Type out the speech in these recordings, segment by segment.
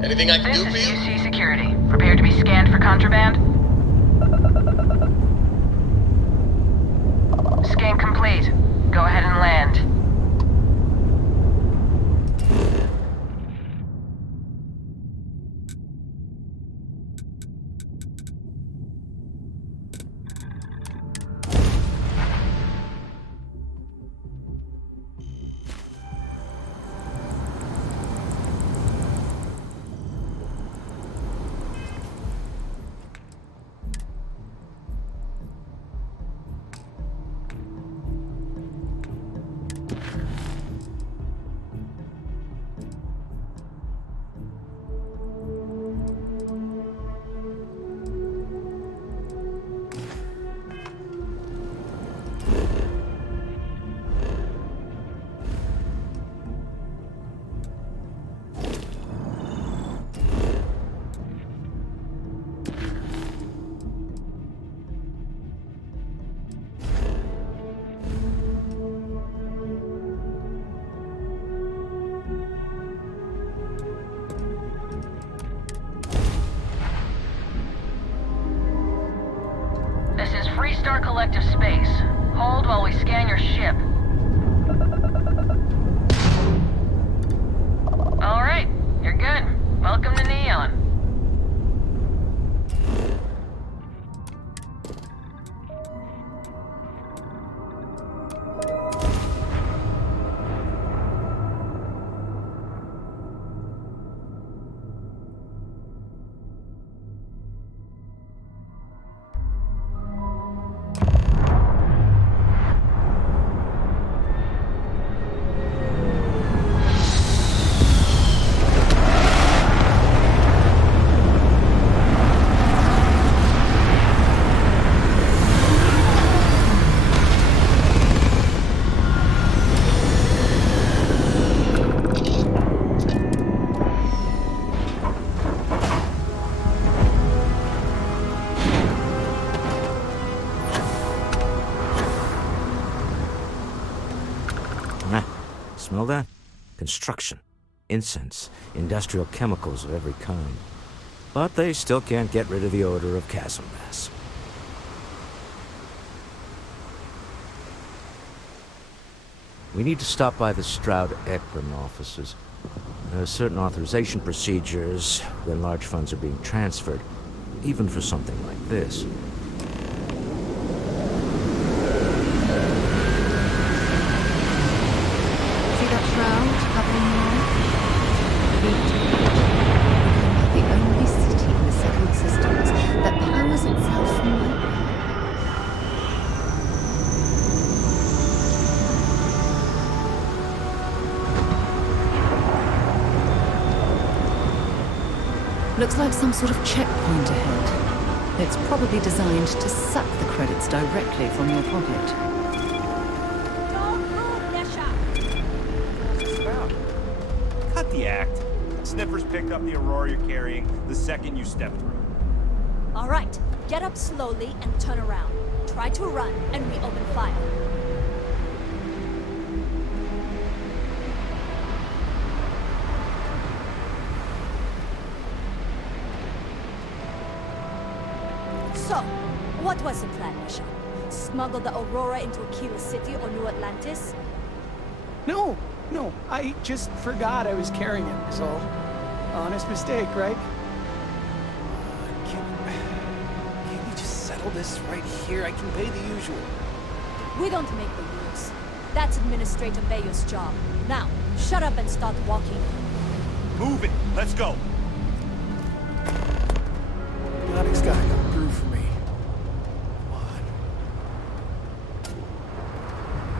Anything I can do for This is you? UC Security. Prepared to be scanned for contraband? Scan complete. Go ahead and land. This is Freestar Collective Space. Hold while we scan your ship. Alright, you're good. Welcome to Neon. Smell that? Construction, incense, industrial chemicals of every kind. But they still can't get rid of the odor of chasm gas. We need to stop by the Stroud-Ekman offices. There are certain authorization procedures when large funds are being transferred, even for something like this. The only city in the settled systems that powers itself from light. Looks like some sort of checkpoint ahead. It's probably designed to suck the credits directly from your pocket. Cut the act. Sniffers picked up the Aurora you're carrying the second you step through. All right, get up slowly and turn around. Try to run, and we open fire. So, what was the plan, Misha? Smuggle the Aurora into Aquila City or New Atlantis? No, I just forgot I was carrying it, is all. Honest mistake, right? Can't we just settle this right here? I can pay the usual. We don't make the rules. That's Administrator Bayo's job. Now, shut up and start walking. Move it. Let's go. Nothing's gotta come through for me.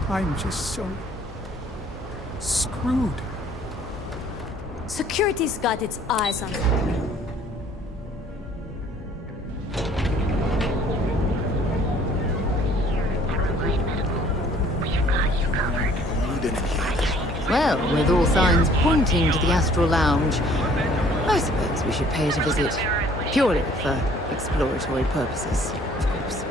Come on. I'm just so screwed. Security's got its eyes on you. Well, with all signs pointing to the Astral Lounge, I suppose we should pay it a visit. Purely for exploratory purposes, of course.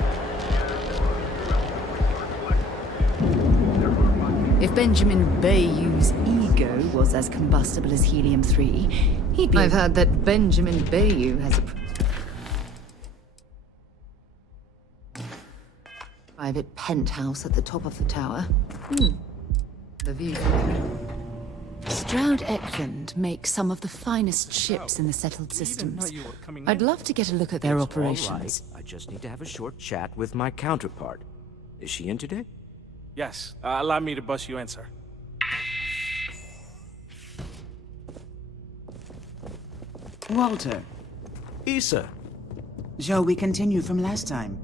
If Benjamin Bayou's ego ego was as combustible as helium-3, he'd be... I've heard that Benjamin Bayou has a private penthouse at the top of the tower. The view. Stroud Eklund makes some of the finest ships in the settled systems. I'd love to get a look at their operations. All right. I just need to have a short chat with my counterpart. Is she in today? Yes. Allow me to bust you in, sir. Walter, Issa. shall we continue from last time?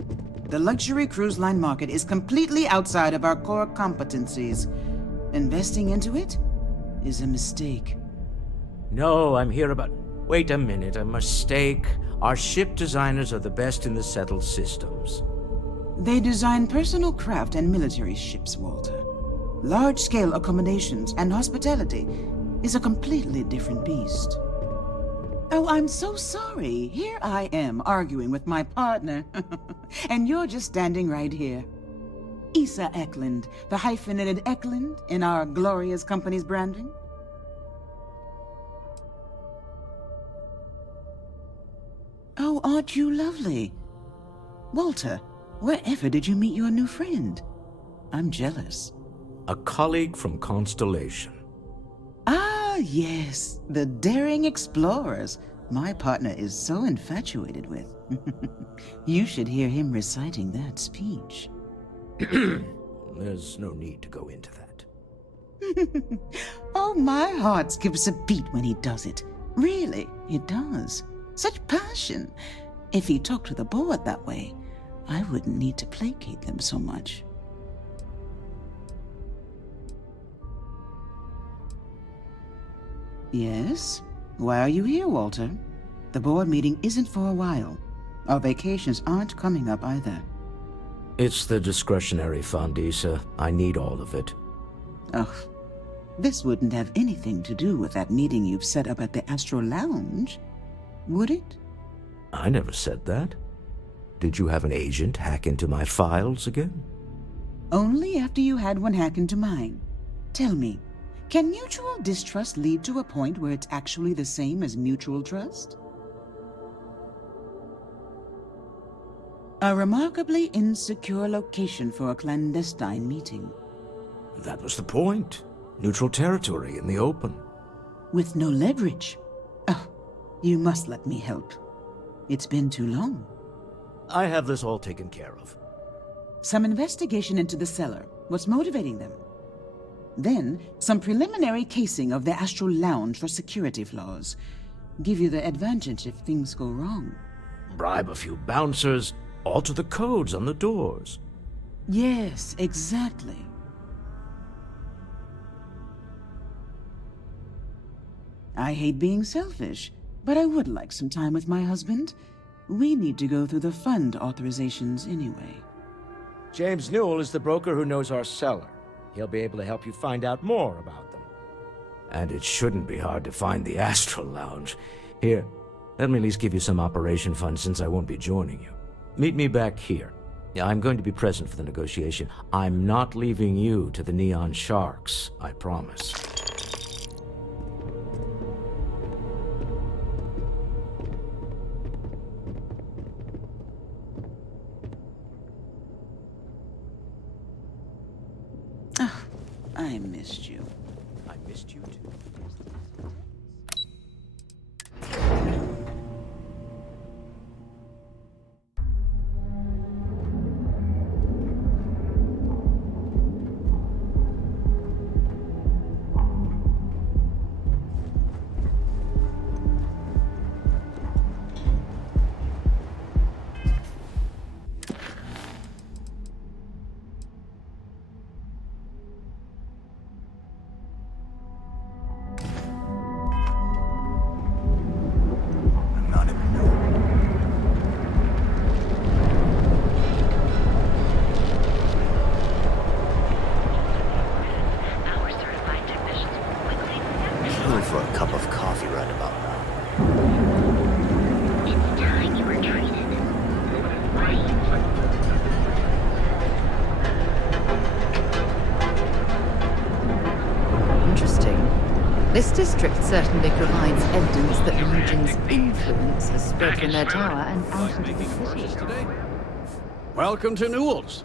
The luxury cruise line market is completely outside of our core competencies. Investing into it is a mistake. No, I'm here about... Wait a minute, a mistake. Our ship designers are the best in the settled systems. They design personal craft and military ships, Walter. Large-scale accommodations and hospitality is a completely different beast. Oh, I'm so sorry. Here I am arguing with my partner. And you're just standing right here. Issa Eklund, the hyphenated Eklund in our glorious company's branding. Oh, aren't you lovely? Walter, wherever did you meet your new friend? I'm jealous. A colleague from Constellation. Ah, yes, the daring explorers my partner is so infatuated with. You should hear him reciting that speech. There's no need to go into that. Oh, my heart skips a beat when he does it. Really, it does. Such passion. If he talked to the board that way, I wouldn't need to placate them so much. Yes? Why are you here, Walter? The board meeting isn't for a while. Our vacations aren't coming up either. It's the discretionary fund, Issa. I need all of it. Ugh. This wouldn't have anything to do with that meeting you've set up at the Astro Lounge, would it? I never said that. Did you have an agent hack into my files again? Only after you had one hack into mine. Tell me, can mutual distrust lead to a point where it's actually the same as mutual trust? A remarkably insecure location for a clandestine meeting. That was the point. Neutral territory in the open. With no leverage. Oh, you must let me help. It's been too long. I have this all taken care of. Some investigation into the seller. What's motivating them? Then, some preliminary casing of the Astral Lounge for security flaws. Give you the advantage if things go wrong. Bribe a few bouncers, alter the codes on the doors. Yes, exactly. I hate being selfish, but I would like some time with my husband. We need to go through the fund authorizations anyway. James Newell is the broker who knows our seller. He'll be able to help you find out more about them. And it shouldn't be hard to find the Astral Lounge. Here, let me at least give you some operation funds since I won't be joining you. Meet me back here. Yeah, I'm going to be present for the negotiation. I'm not leaving you to the Neon Sharks, I promise. I missed you. I missed you too. For a cup of coffee right about now. It's time you were treated right. Interesting. This district certainly provides evidence that Legion's influence has spread from their tower and out into the city. Welcome to Newell's.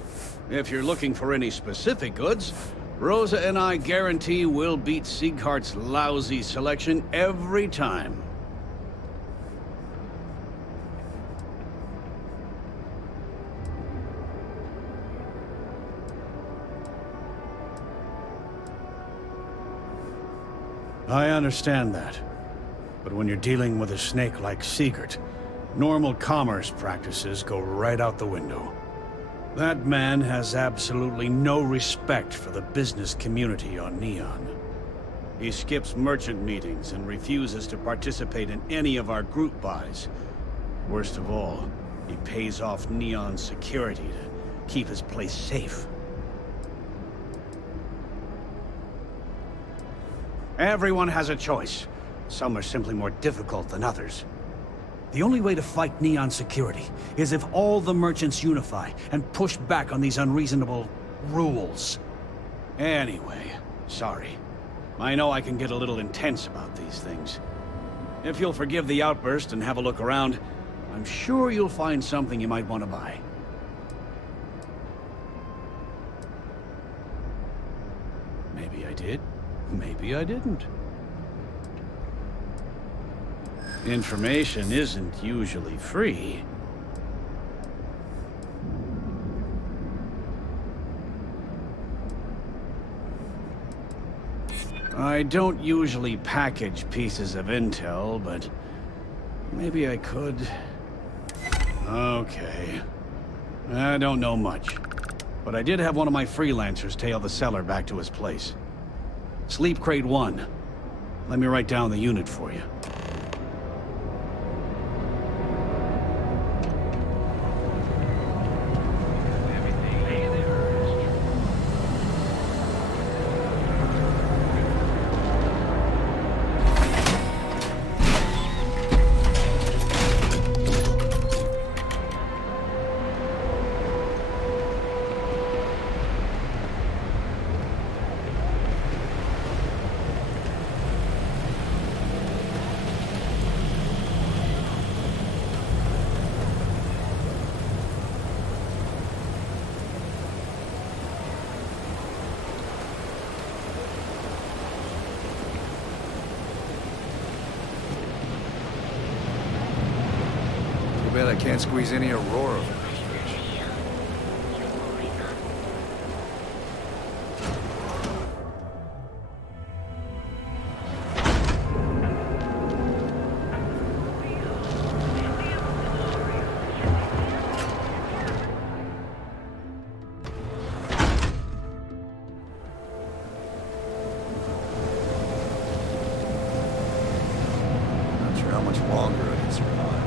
If you're looking for any specific goods, Rosa and I guarantee we'll beat Sieghart's lousy selection every time. I understand that. But when you're dealing with a snake like Siegert, normal commerce practices go right out the window. That man has absolutely no respect for the business community on Neon. He skips merchant meetings and refuses to participate in any of our group buys. Worst of all, he pays off Neon's security to keep his place safe. Everyone has a choice. Some are simply more difficult than others. The only way to fight Neon security is if all the merchants unify and push back on these unreasonable rules. Anyway, sorry. I know I can get a little intense about these things. If you'll forgive the outburst and have a look around, I'm sure you'll find something you might want to buy. Maybe I did. Maybe I didn't. Information isn't usually free. I don't usually package pieces of intel, but maybe I could. Okay. I don't know much, but I did have one of my freelancers tail the seller back to his place. Sleep Crate 1. Let me write down the unit for you. I can't squeeze any Aurora. Not sure how much longer I can survive.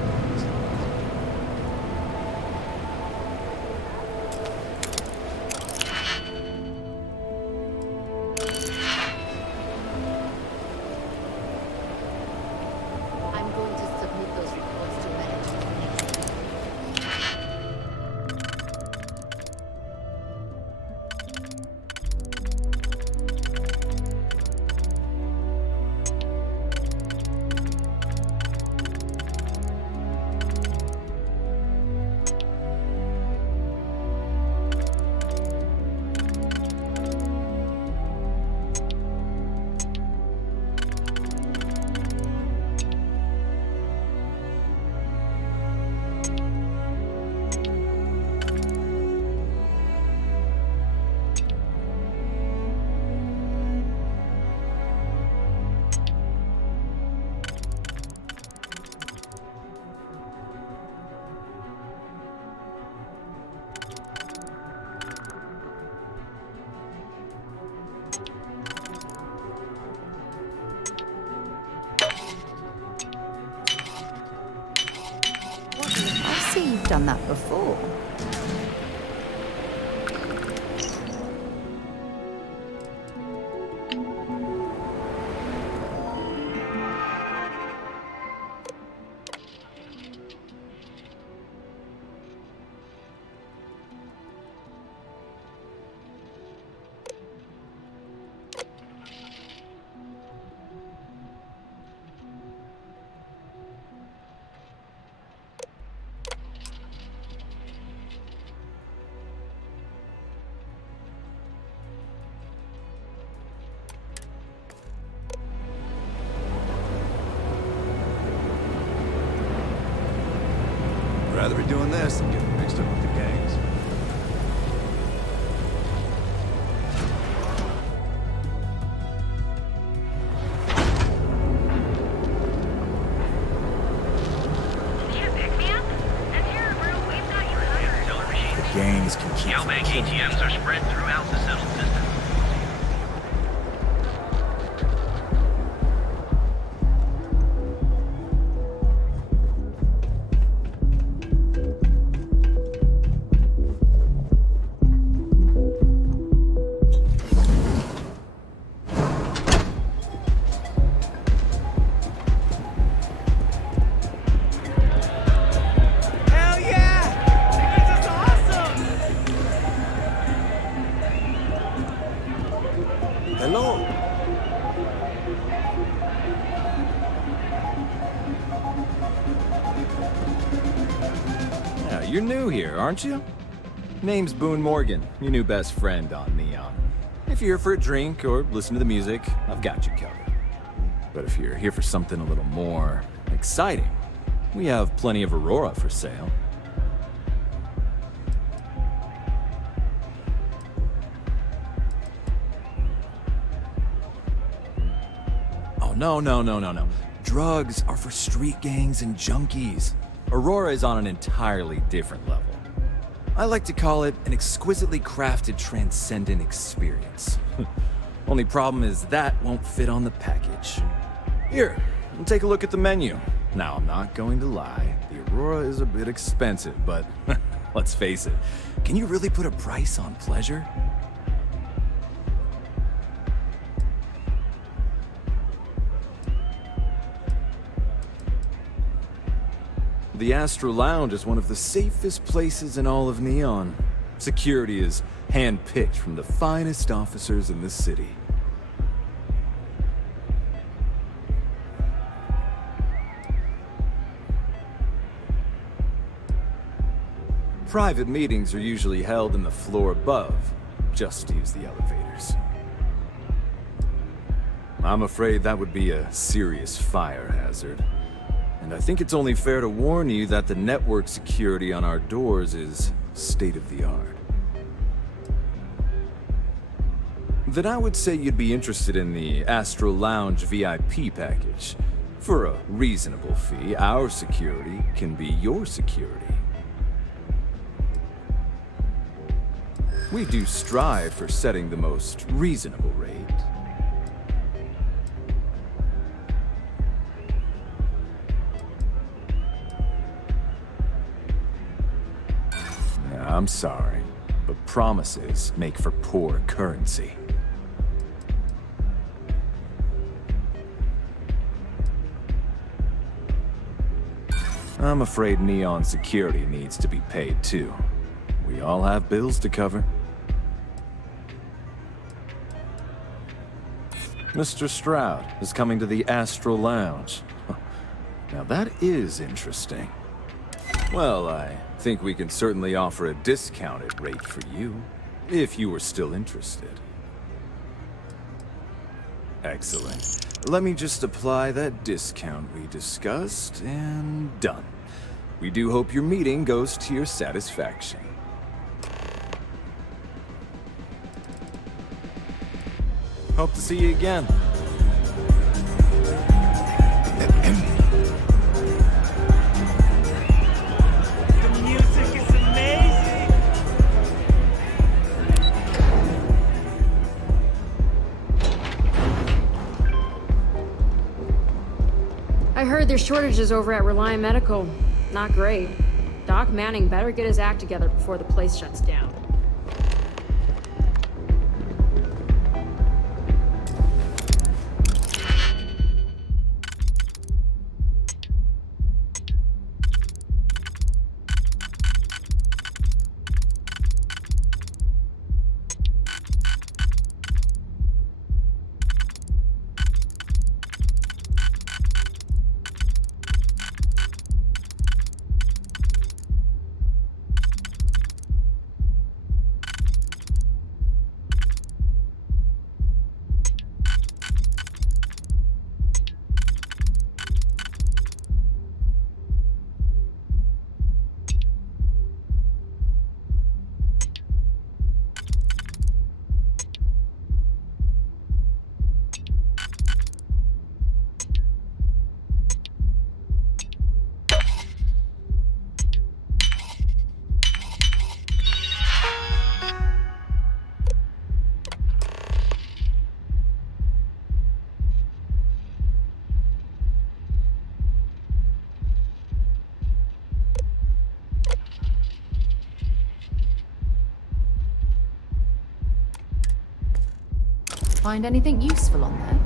I see you've done that before. rather be doing this than getting mixed up with the gangs. The gangs can keep Galbank ATMs are spread throughout the settled system. Hello. Yeah, you're new here, aren't you? Name's Boone Morgan, your new best friend on Neon. If you're here for a drink or listen to the music, I've got you covered. But if you're here for something a little more exciting, we have plenty of Aurora for sale. No. Drugs are for street gangs and junkies. Aurora is on an entirely different level. I like to call it an exquisitely crafted, transcendent experience. Only problem is that won't fit on the package. Here, take a look at the menu. Now, I'm not going to lie, the Aurora is a bit expensive, but let's face it, can you really put a price on pleasure? The Astral Lounge is one of the safest places in all of Neon. Security is hand-picked from the finest officers in the city. Private meetings are usually held in the floor above. Just use the elevators. I'm afraid that would be a serious fire hazard. And I think it's only fair to warn you that the network security on our doors is state-of-the-art. Then I would say you'd be interested in the Astral Lounge VIP package. For a reasonable fee, our security can be your security. We do strive for setting the most reasonable rate. I'm sorry, but promises make for poor currency. I'm afraid Neon security needs to be paid too. We all have bills to cover. Mr. Stroud is coming to the Astral Lounge. Now that is interesting. Well, I think we can certainly offer a discounted rate for you, if you were still interested. Excellent. Let me just apply that discount we discussed, and done. We do hope your meeting goes to your satisfaction. Hope to see you again. I heard there's shortages over at Reliant Medical. Not great. Doc Manning better get his act together before the place shuts down. find anything useful on there.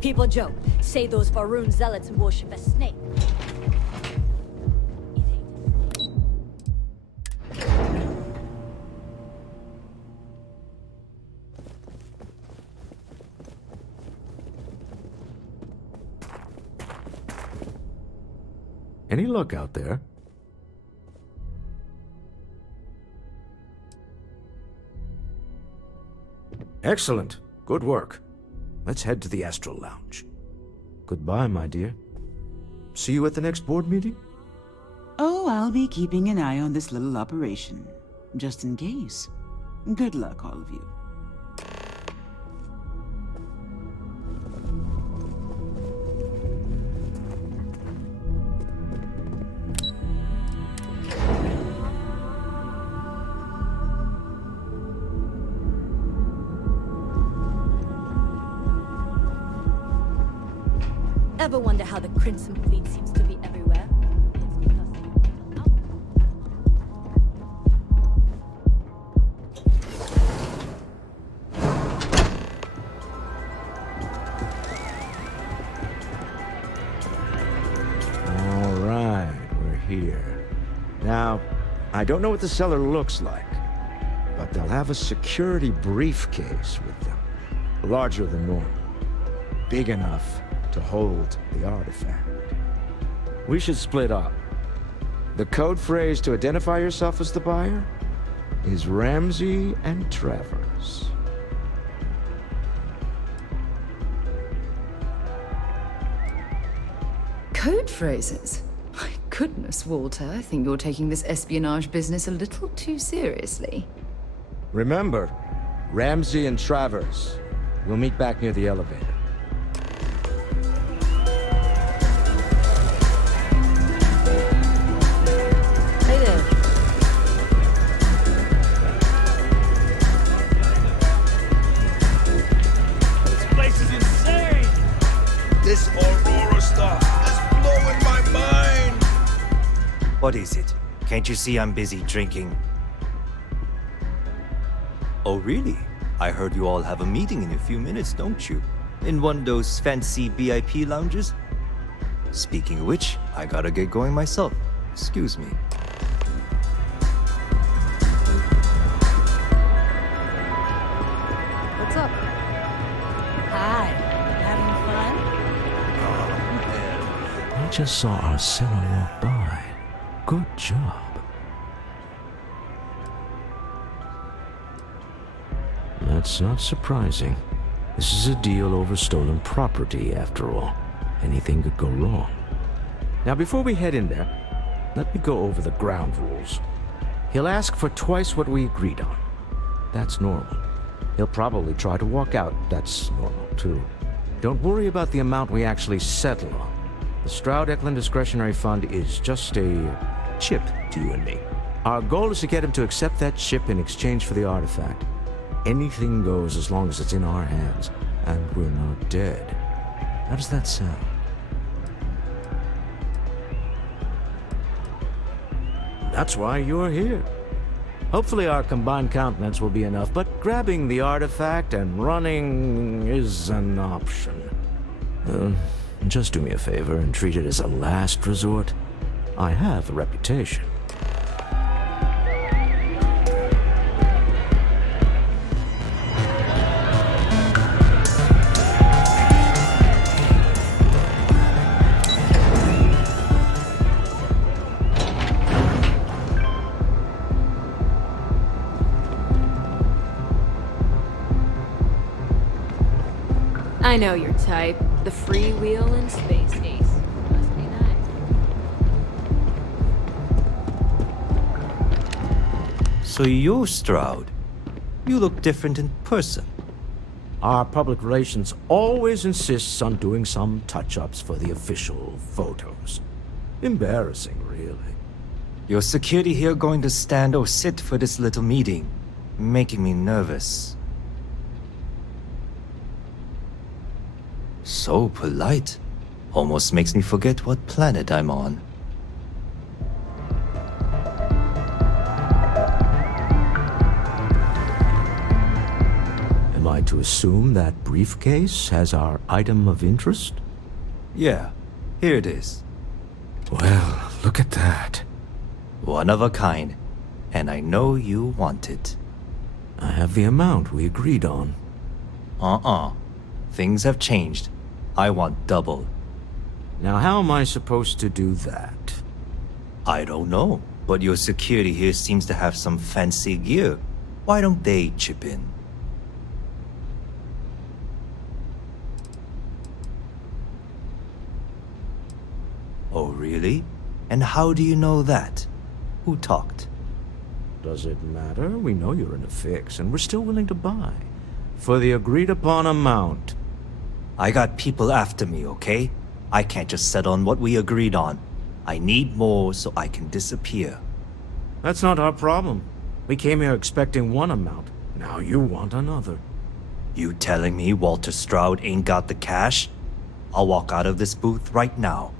People joke, say those Varun zealots worship a snake. Any luck out there? Excellent. Good work. Let's head to the Astral Lounge. Goodbye, my dear. See you at the next board meeting? Oh, I'll be keeping an eye on this little operation, just in case. Good luck, all of you. Ever wonder how the Crimson Fleet seems to be everywhere? All right, we're here. Now, I don't know what the cellar looks like, but they'll have a security briefcase with them. Larger than normal. Big enough to hold the artifact. We should split up. The code phrase to identify yourself as the buyer is Ramsey and Travers. Code phrases? My goodness, Walter, I think you're taking this espionage business a little too seriously. Remember, Ramsey and Travers. We'll meet back near the elevator. This Aurora stuff is blowing my mind! What is it? Can't you see I'm busy drinking? Oh, really? I heard you all have a meeting in a few minutes, don't you? In one of those fancy VIP lounges? Speaking of which, I gotta get going myself. Excuse me. What's up? Hi. Having fun? I just saw our cellar walk by. Good job. That's not surprising. This is a deal over stolen property, after all. Anything could go wrong. Now, before we head in there, let me go over the ground rules. He'll ask for twice what we agreed on. That's normal. He'll probably try to walk out. That's normal, too. Don't worry about the amount we actually settle on. The Stroud-Eklund Discretionary Fund is just a chip to you and me. Our goal is to get him to accept that chip in exchange for the artifact. Anything goes as long as it's in our hands, and we're not dead. How does that sound? That's why you're here. Hopefully our combined countenance will be enough, but grabbing the artifact and running is an option. Just do me a favor and treat it as a last resort. I have a reputation. I know your type. The freewheeling space ace. Must be nice. So you're Stroud. You look different in person. Our public relations always insists on doing some touch-ups for the official photos. Embarrassing, really. Your security here going to stand or sit for this little meeting, making me nervous. So polite. Almost makes me forget what planet I'm on. Am I to assume that briefcase has our item of interest? Yeah, here it is. Well, look at that. One of a kind, and I know you want it. I have the amount we agreed on. Things have changed. I want double. Now how am I supposed to do that? I don't know, but your security here seems to have some fancy gear. Why don't they chip in? Oh, really? And how do you know that? Who talked? Does it matter? We know you're in a fix, and we're still willing to buy. For the agreed-upon amount. I got people after me, okay? I can't just settle on what we agreed on. I need more so I can disappear. That's not our problem. We came here expecting one amount. Now you want another. You telling me Walter Stroud ain't got the cash? I'll walk out of this booth right now.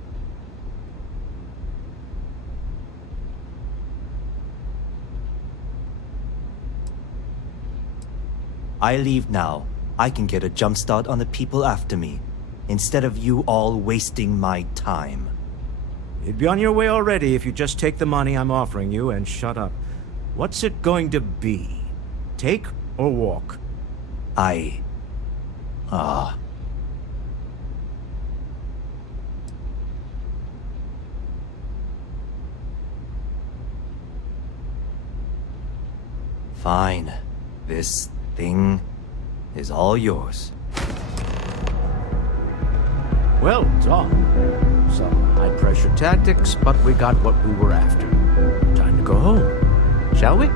I leave now. I can get a jump start on the people after me, instead of you all wasting my time. You'd be on your way already if you just take the money I'm offering you and shut up. What's it going to be? Take or walk? Fine. This thing is all yours. Well done. Some high-pressure tactics, but we got what we were after. Time to go home, shall we?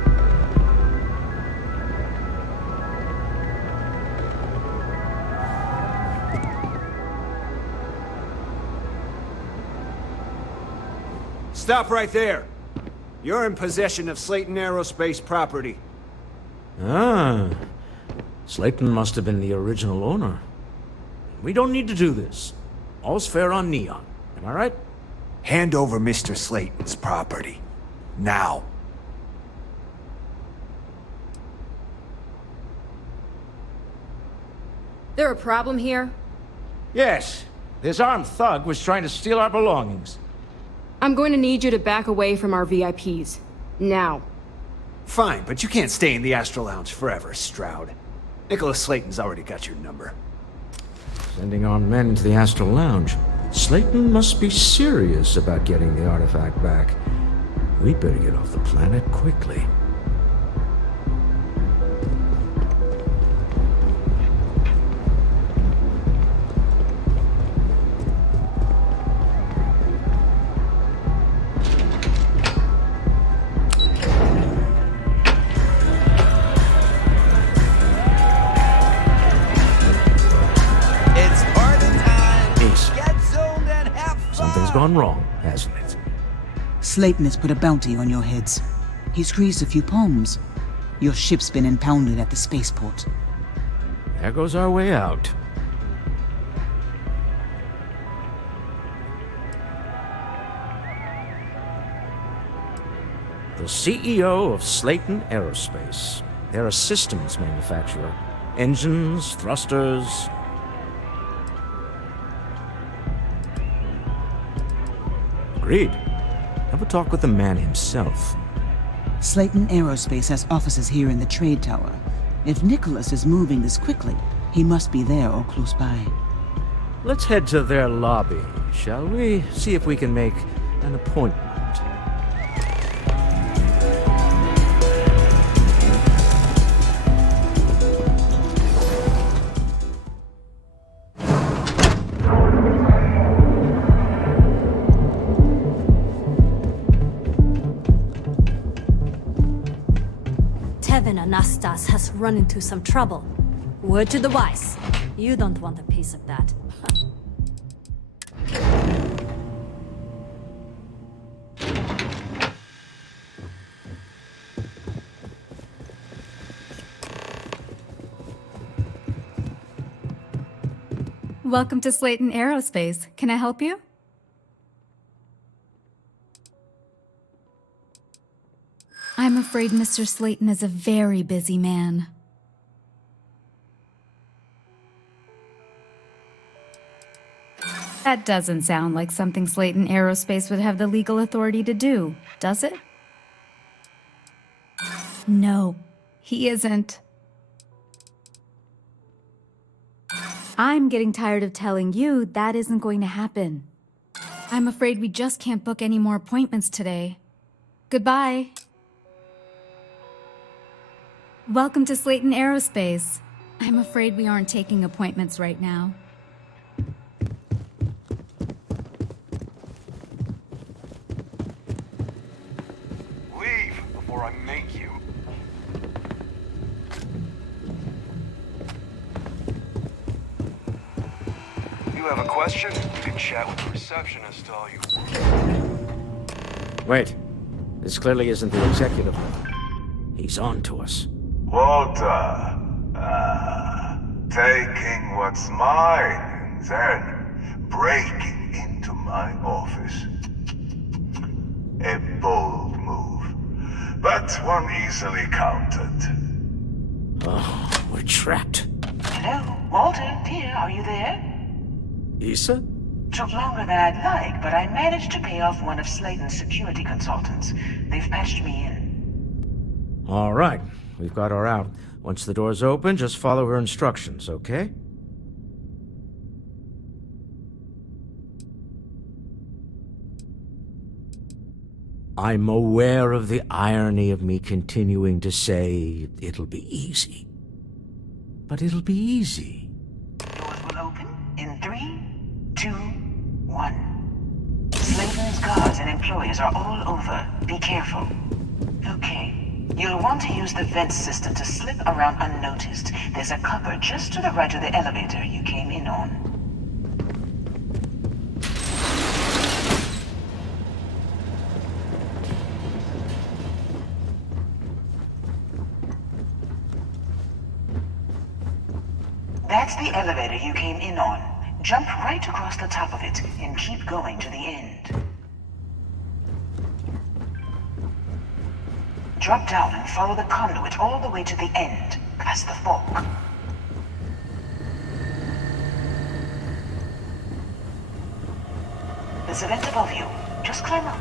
Stop right there. You're in possession of Slayton Aerospace property. Ah. Slayton must have been the original owner. We don't need to do this. All's fair on Neon. Am I right? Hand over Mr. Slayton's property. Now. There a problem here? Yes. This armed thug was trying to steal our belongings. I'm going to need you to back away from our VIPs. Now. Fine, but you can't stay in the Astro Lounge forever, Stroud. Nicholas Slayton's already got your number. Sending our men into the Astral Lounge. Slayton must be serious about getting the artifact back. We'd better get off the planet quickly. Something's gone wrong, hasn't it? Slayton has put a bounty on your heads. He's greased a few palms. Your ship's been impounded at the spaceport. There goes our way out. The CEO of Slayton Aerospace. They're a systems manufacturer. Engines, thrusters. Agreed. Have a talk with the man himself. Slayton Aerospace has offices here in the trade tower. If Nicholas is moving this quickly, he must be there or close by. Let's head to their lobby, shall we? See if we can make an appointment. Kevin Anastas has run into some trouble. Word to the wise. You don't want a piece of that. Welcome to Slayton Aerospace. Can I help you? I'm afraid Mr. Slayton is a very busy man. That doesn't sound like something Slayton Aerospace would have the legal authority to do, does it? No, he isn't. I'm getting tired of telling you that isn't going to happen. I'm afraid we just can't book any more appointments today. Goodbye. Welcome to Slayton Aerospace. I'm afraid we aren't taking appointments right now. Leave before I make you. You have a question? You can chat with the receptionist all you want. Wait. This clearly isn't the executive. He's on to us. Walter. Taking what's mine and then breaking into my office. A bold move, but one easily countered. Oh, we're trapped. Hello, Walter, dear, are you there? Issa? Took longer than I'd like, but I managed to pay off one of Slayton's security consultants. They've patched me in. All right. We've got her out. Once the door's open, just follow her instructions, okay? I'm aware of the irony of me continuing to say it'll be easy. But it'll be easy. Doors will open in 3, 2, 1. Slayton's guards and employees are all over. Be careful. Okay. You'll want to use the vent system to slip around unnoticed. There's a cupboard just to the right of the elevator you came in on. That's the elevator you came in on. Jump right across the top of it and keep going to the end. Drop down and follow the conduit all the way to the end, past the fork. There's a vent above you. Just climb up.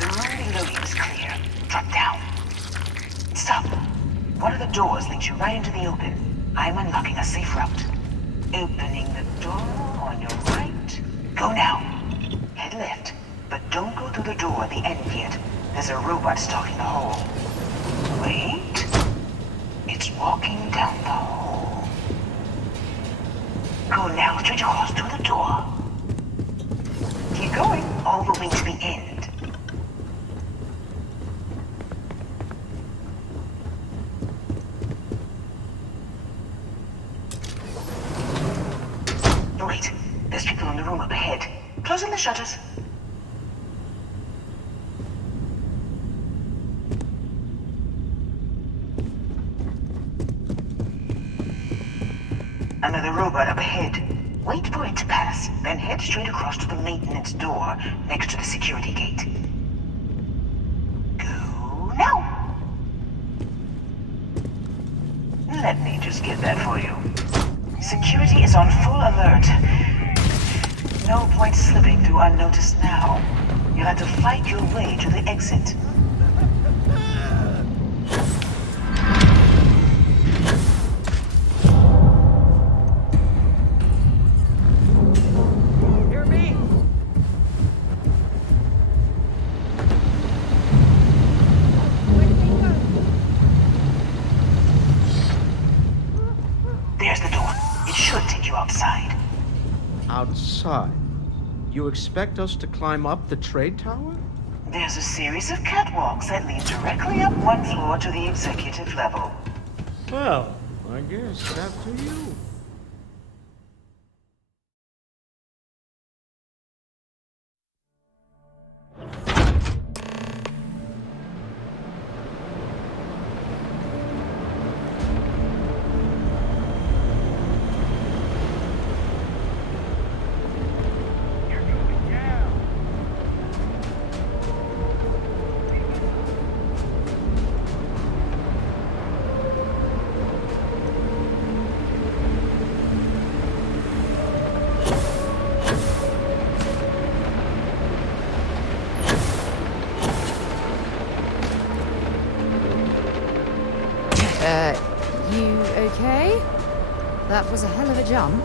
The room below you is clear. Drop down. Stop. One of the doors leads you right into the open. I'm unlocking a safe route. Opening the door on your right. Go now. Head left, but don't go through the door at the end yet. There's a robot stalking the hall. Wait. It's walking down the hall. Go now, straight across to the door. Keep going, all the way to the end. Wait, there's people in the room up ahead. Closing the shutters. Another robot up ahead. Wait for it to pass, then head straight across to the maintenance door next to the security gate. Go now. Let me just get that for you. Security is on full alert. No point slipping through unnoticed now. You'll have to fight your way to the exit. Hear me? There's the door. It should take you outside. Outside? You expect us to climb up the trade tower? There's a series of catwalks that lead directly up one floor to the executive level. Well, I guess it's up to you. You okay? That was a hell of a jump.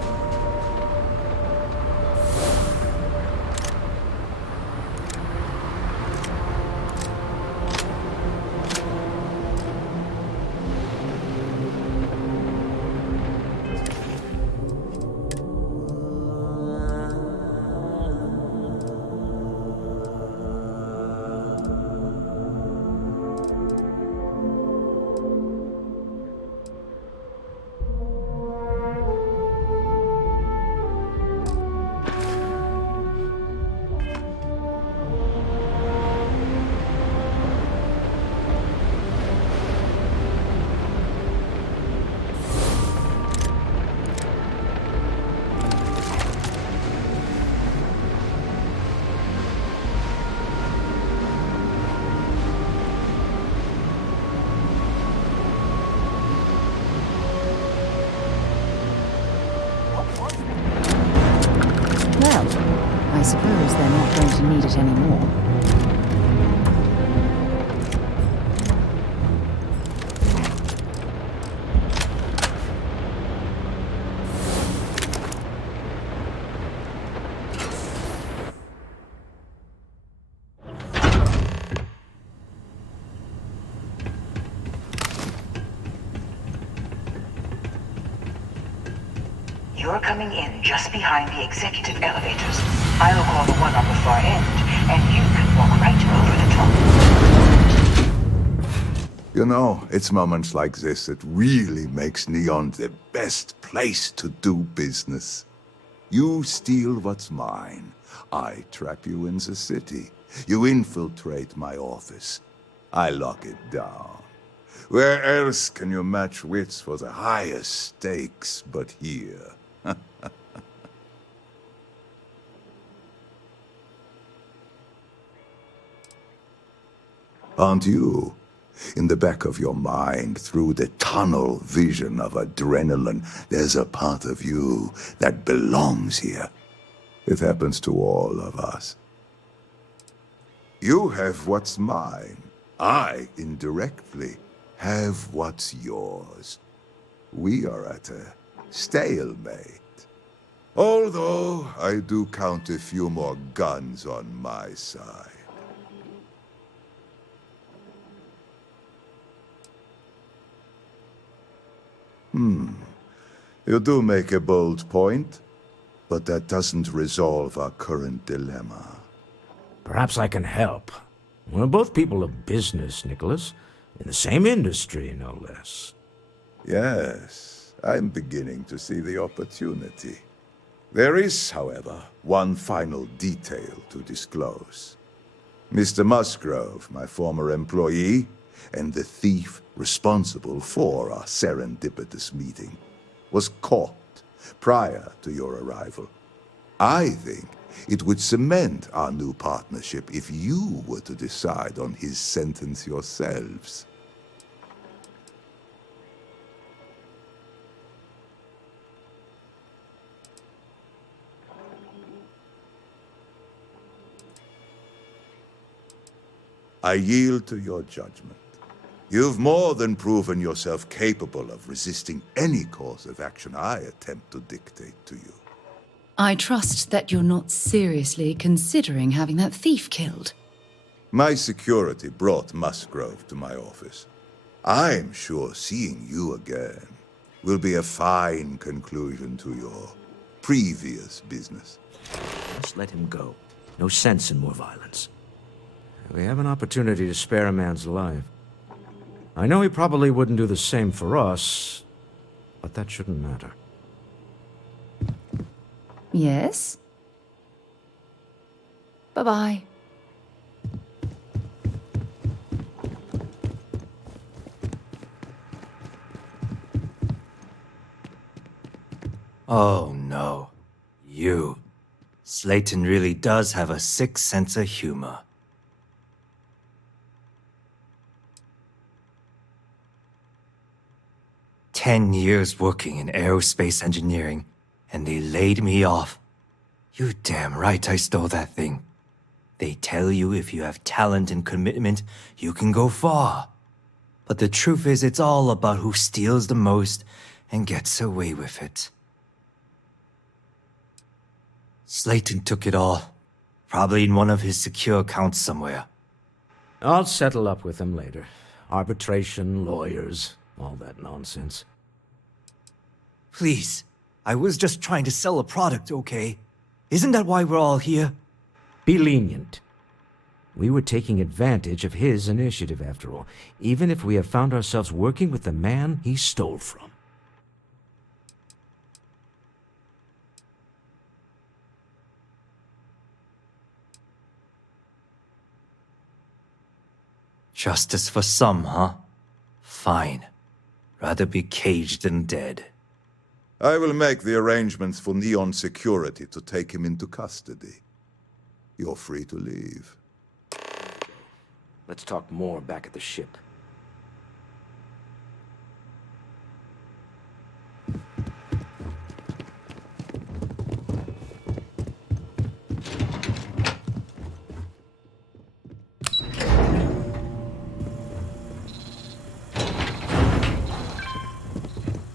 Well, I suppose they're not going to need it anymore. You're coming in just behind the executive elevators. I'll call the one on the far end, and you can walk right over the top. You know, it's moments like this that really makes Neon the best place to do business. You steal what's mine. I trap you in the city. You infiltrate my office. I lock it down. Where else can you match wits for the highest stakes but here? Aren't you? In the back of your mind, through the tunnel vision of adrenaline, there's a part of you that belongs here. It happens to all of us. You have what's mine. I, indirectly, have what's yours. We are at a stalemate. Although I do count a few more guns on my side. You do make a bold point, but that doesn't resolve our current dilemma. Perhaps I can help. We're both people of business, Nicholas. In the same industry, no less. Yes, I'm beginning to see the opportunity. There is, however, one final detail to disclose. Mr. Musgrove, my former employee, and the thief responsible for our serendipitous meeting, was caught prior to your arrival. I think it would cement our new partnership if you were to decide on his sentence yourselves. I yield to your judgment. You've more than proven yourself capable of resisting any course of action I attempt to dictate to you. I trust that you're not seriously considering having that thief killed. My security brought Musgrove to my office. I'm sure seeing you again will be a fine conclusion to your previous business. let him go. No sense in more violence. We have an opportunity to spare a man's life. I know he probably wouldn't do the same for us, but that shouldn't matter. Yes? Bye-bye. Oh no. You. Slayton really does have a sick sense of humor. "10 years working in aerospace engineering, and they laid me off. You damn right I stole that thing. They tell you if you have talent and commitment, you can go far. But the truth is, it's all about who steals the most and gets away with it. Slayton took it all. Probably in one of his secure accounts somewhere. I'll settle up with him later. Arbitration, lawyers, all that nonsense. Please, I was just trying to sell a product, okay? Isn't that why we're all here? Be lenient. We were taking advantage of his initiative, after all, even if we have found ourselves working with the man he stole from. Justice for some, huh? Fine. Rather be caged than dead. I will make the arrangements for Neon Security to take him into custody. You're free to leave. Let's talk more back at the ship.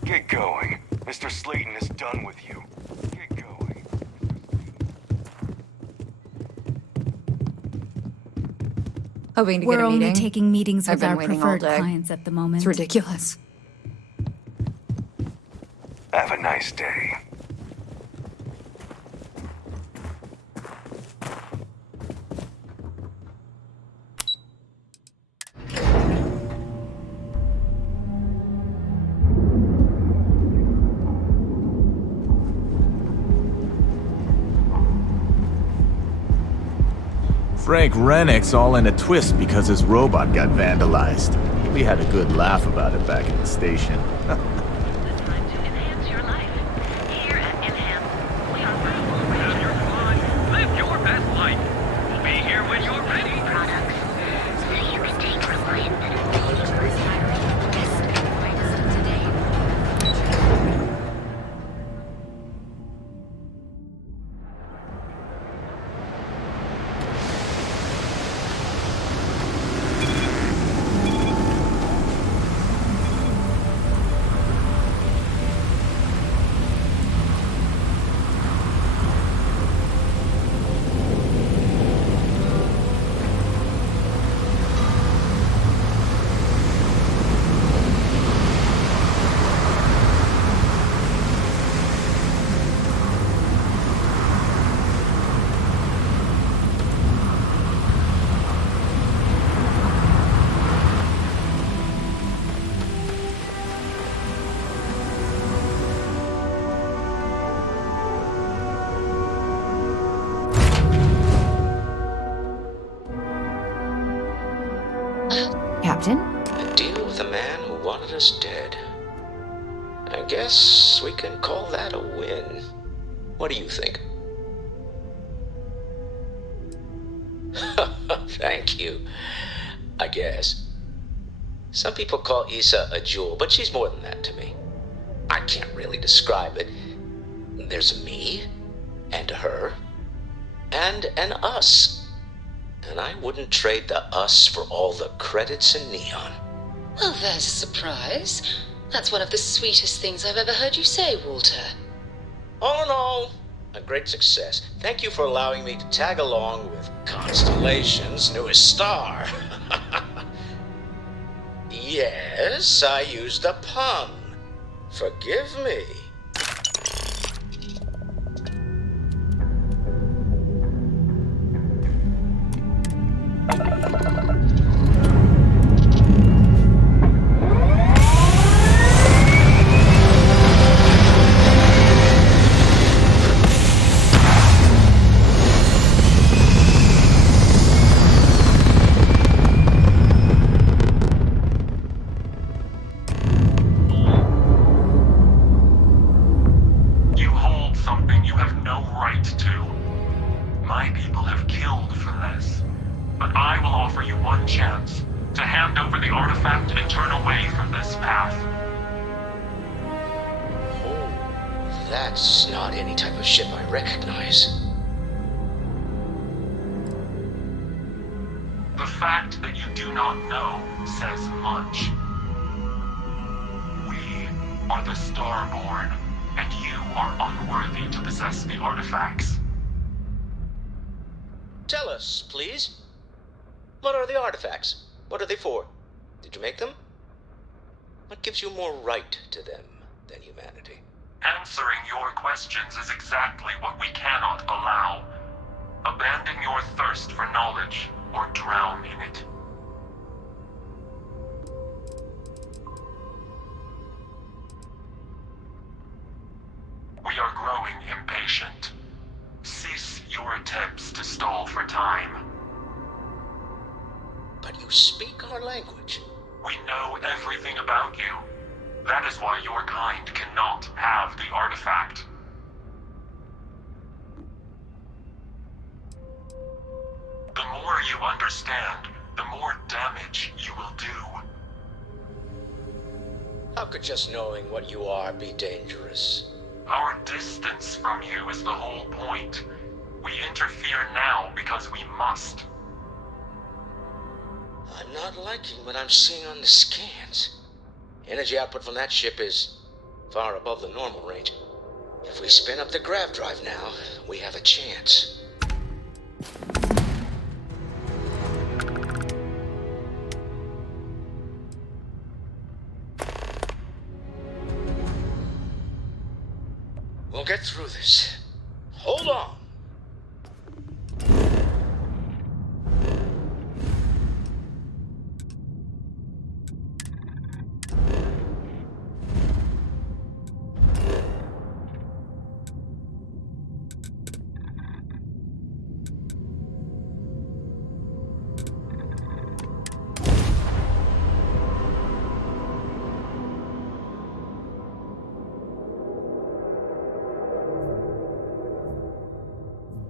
Get going. Mr. Slayton is done with you. Get going. Hoping to We're get a meeting. only taking meetings I've with been our waiting all preferred day. clients at the moment. It's ridiculous. Have a nice day. Frank Rennick's all in a twist because his robot got vandalized. We had a good laugh about it back at the station. Live your best life. We'll be here when you're ready. Products, so you can take Reliant Medical to retiring best and brightest of today. Captain? A deal with a man who wanted us dead. I guess we can call that a win. What do you think? Thank you. I guess. Some people call Issa a jewel, but she's more than that to me. I can't really describe it. There's a me, and a her, and an us. And I wouldn't trade the us for all the credits in Neon. Well, there's a surprise. That's one of the sweetest things I've ever heard you say, Walter. All in all, a great success. Thank you for allowing me to tag along with Constellation's newest star. Yes, I used a pun. Forgive me. My people have killed for less. But I will offer you one chance to hand over the artifact and turn away from this path. Oh, that's not any type of ship I recognize. The fact that you do not know says much. We are the Starborn, and you are unworthy to possess the artifacts. Tell us, please. What are the artifacts? What are they for? Did you make them? What gives you more right to them than humanity? Answering your questions is exactly what we cannot allow. Abandon your thirst for knowledge, or drown in it. We are growing impatient. Cease your attempts to stall for time. But you speak our language. We know everything about you. That is why your kind cannot have the artifact. The more you understand, the more damage you will do. How could just knowing what you are be dangerous? Our distance from you is the whole point. We interfere now because we must. I'm not liking what I'm seeing on the scans. Energy output from that ship is far above the normal range. If we spin up the grav drive now, we have a chance. We'll get through this. Hold on.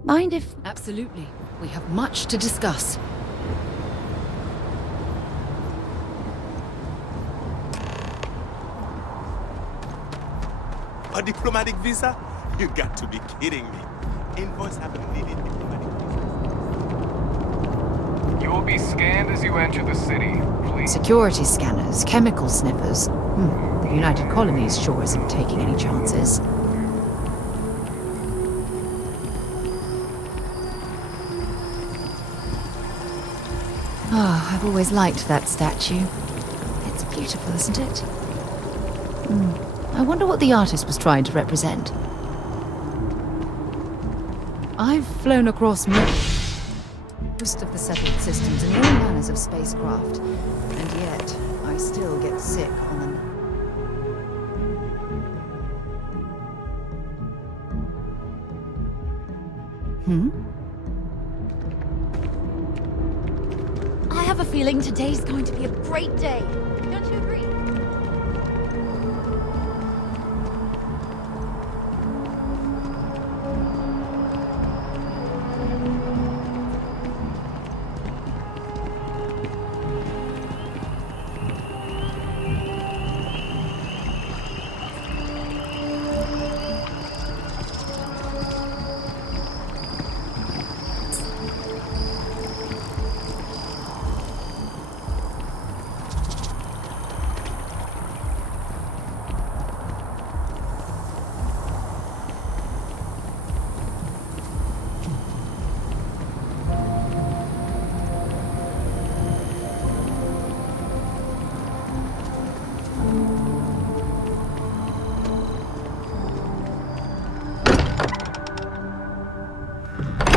Mind if... Absolutely. We have much to discuss. A diplomatic visa? You got to be kidding me. Invoice haven't needed diplomatic visas. You will be scanned as you enter the city. Please. Security scanners, chemical sniffers. The United Colonies sure isn't taking any chances. Oh, I've always liked that statue. It's beautiful, isn't it? I wonder what the artist was trying to represent. I've flown across most of the settled systems and all manners of spacecraft, and yet I still get sick on them. I have a feeling today's going to be a great day. Don't you agree?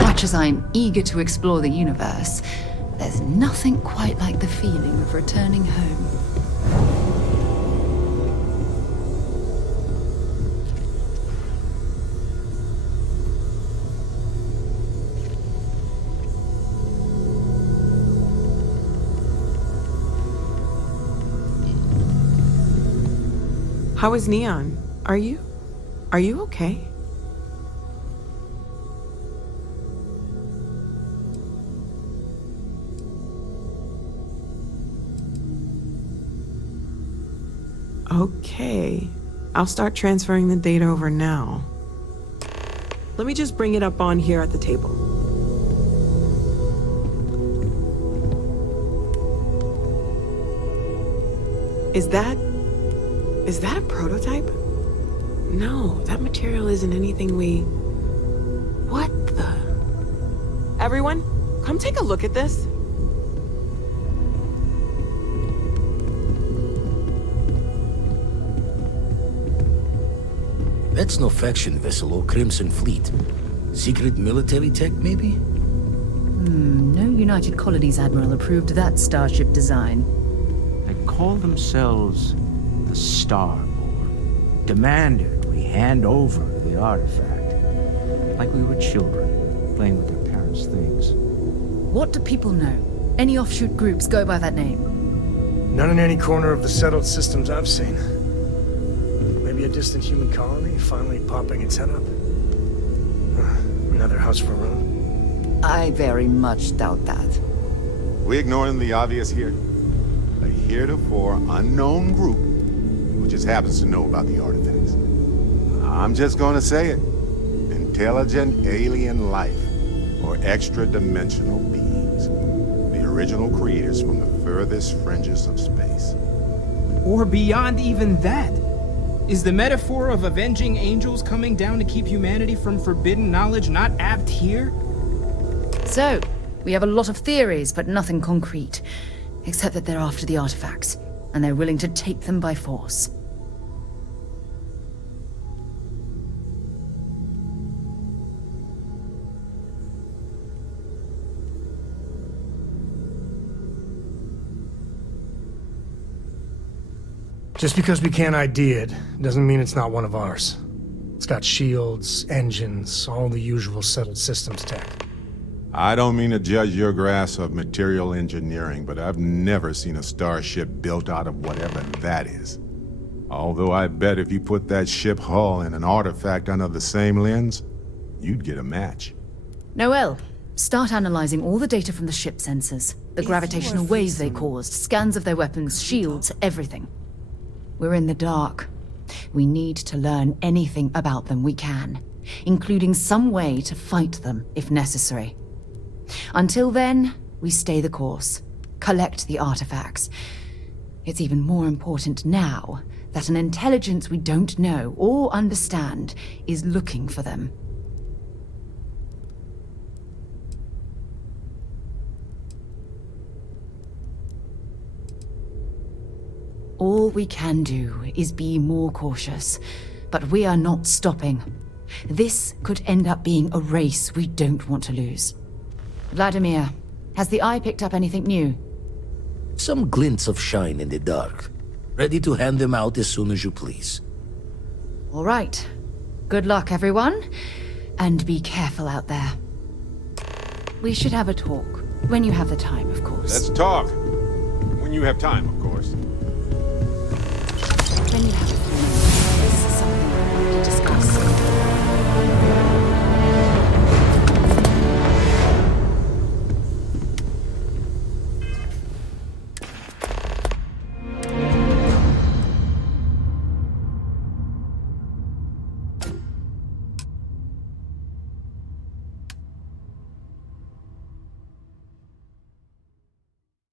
Much as I'm eager to explore the universe, there's nothing quite like the feeling of returning home. How is Neon? Are you okay? Okay. I'll start transferring the data over now. Let me just bring it up on here at the table. Is that a prototype? No, that material isn't anything we... What the... Everyone, come take a look at this. That's no faction vessel or Crimson Fleet. Secret military tech, maybe? No United Colonies Admiral approved that starship design. They call themselves the Starborn. Demanded we hand over the artifact. Like we were children, playing with their parents' things. What do people know? Any offshoot groups go by that name? None in any corner of the settled systems I've seen. Maybe a distant human colony finally popping its head up. Another house for Rome. I very much doubt that. We ignoring the obvious here? A heretofore unknown group who just happens to know about the artifacts. I'm just gonna say it. Intelligent alien life, or extra-dimensional beings. The original creators from the furthest fringes of space. Or beyond even that. Is the metaphor of avenging angels coming down to keep humanity from forbidden knowledge not apt here? So, we have a lot of theories, but nothing concrete. Except that they're after the artifacts, and they're willing to take them by force. Just because we can't ID it, doesn't mean it's not one of ours. It's got shields, engines, all the usual settled systems tech. I don't mean to judge your grasp of material engineering, but I've never seen a starship built out of whatever that is. Although I bet if you put that ship hull and an artifact under the same lens, you'd get a match. Noel, start analyzing all the data from the ship sensors. The gravitational waves they caused, scans of their weapons, shields, everything. We're in the dark. We need to learn anything about them we can, including some way to fight them if necessary. Until then, we stay the course, collect the artifacts. It's even more important now that an intelligence we don't know or understand is looking for them. All we can do is be more cautious, but we are not stopping. This could end up being a race we don't want to lose. Vladimir, has the Eye picked up anything new? Some glints of shine in the dark. Ready to hand them out as soon as you please. All right. Good luck, everyone. And be careful out there. We should have a talk. When you have the time, of course. Let's talk. When you have time, of course. When you have the time. This is something I want to discuss.